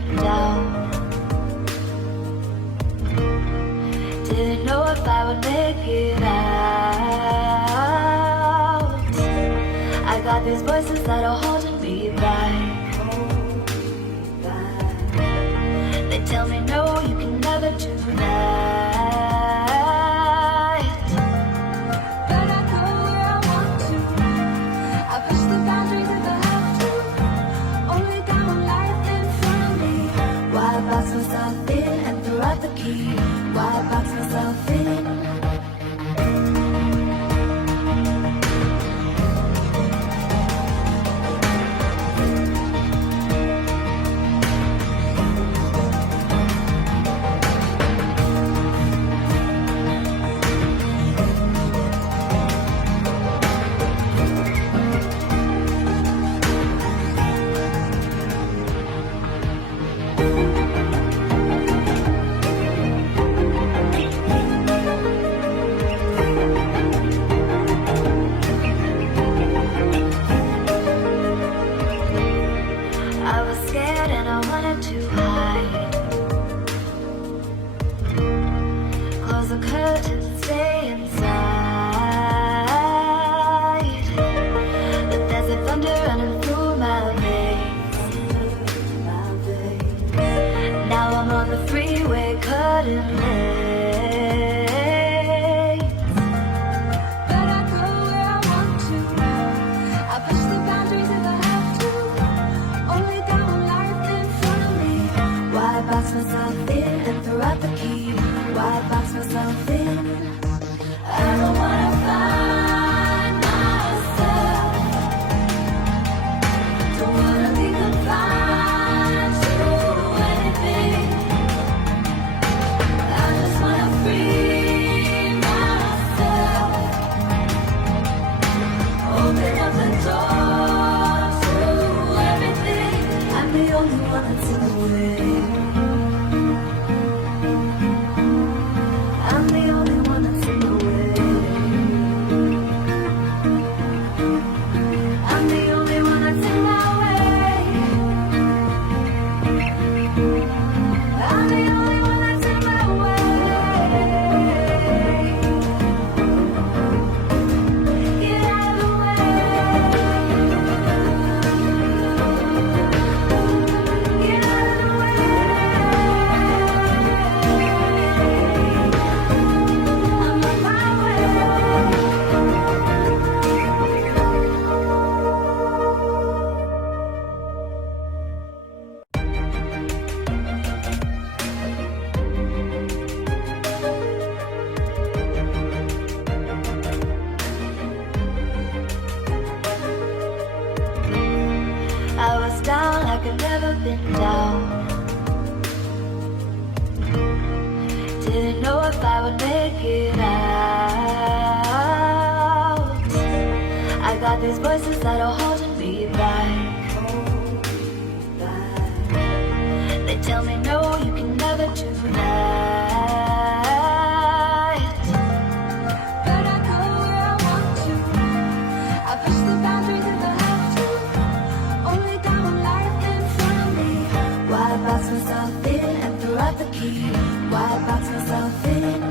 been down. Didn't know if I would make it out. I got these voices that are holding me back. They tell me no, you can never do that. But I go where I want to. I push the boundaries if I have to. Only got one life in front of me. Why box myself in and throw out the key? Why box myself in? I was scared and I wanted to hide. Close the curtains and stay inside. But there's a thunder running through my veins. Now I'm on the freeway cutting lanes. But I go where I want to. I push the boundaries if I have to. Only got one life in front of me. Why box myself in and throw out the key? Why box myself in? I don't wanna find myself. Don't wanna be confined to anything. I just wanna free myself. Open up the door to everything. I'm the only one that's in the way. I'm the only one that's in the way. I'm the only one that's in my way. I'm the only one that's in my way. Get out of the way. Get out of the way. I'm on my way. I was down like I'd never been down. Didn't know if I would make it out. I got these voices that are holding me back. They tell me no, you can never do that. But I go where I want to. I push the boundaries if I have to. Only got one life in front of me. Why box myself in and throw out the key? Why box myself in?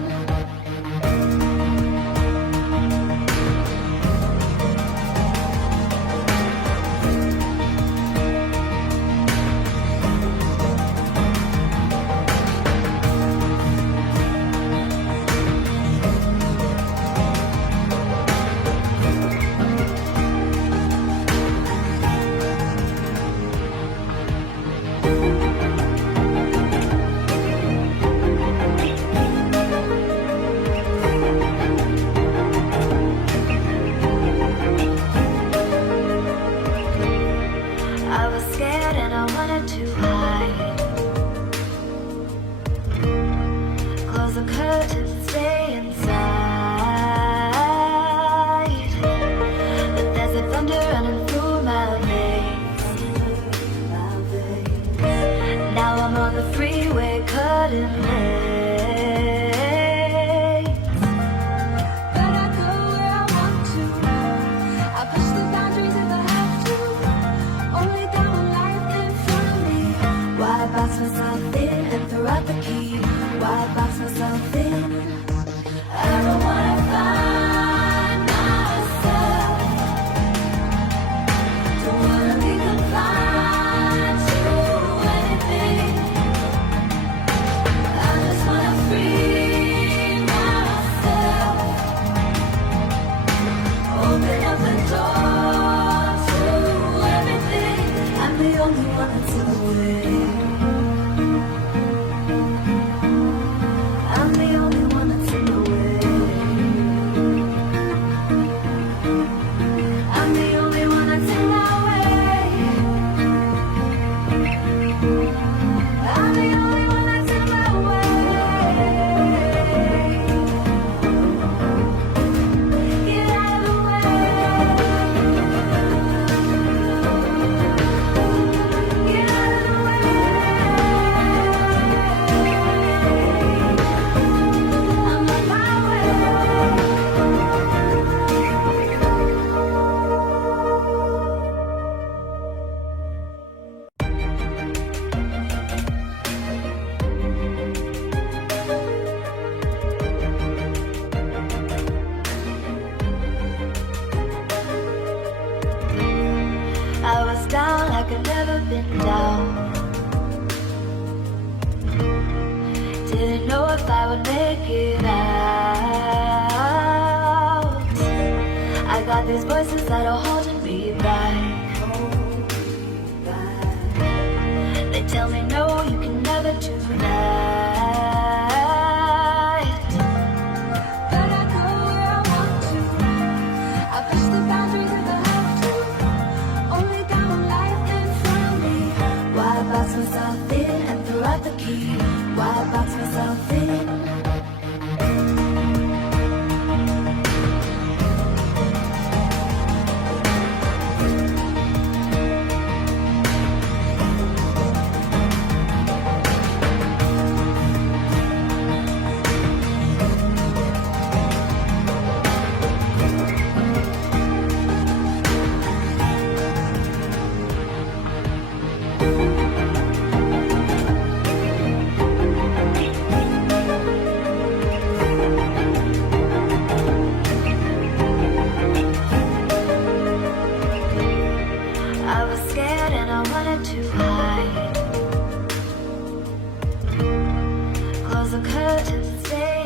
I was scared and I wanted to hide. Close the curtains and stay inside. But there's a thunder running through my veins. Now I'm on the freeway cutting lanes. But I go where I want to. I push the boundaries if I have to. Only got one life in front of me. Why throw out the key. Why box myself in? I don't wanna find myself. Don't wanna be confined to anything. I just wanna free myself. Open up the door to everything. I'm the only one that's in the way. I'm the only one that's in the way. I'm the only one that's in my way. I'm the only one that's in my way. Get out of the way. Get out of the way. I'm on my way. I was down like I've never been down. Didn't know if I would make it out. I got these voices that are holding me back. They tell me no, you can never do that. But I go where I want to. I push the boundaries if I have to. Only got one life in front of me. Why box myself in and throw out the key? Why box myself in? I was scared and I wanted to hide. Close the curtains and stay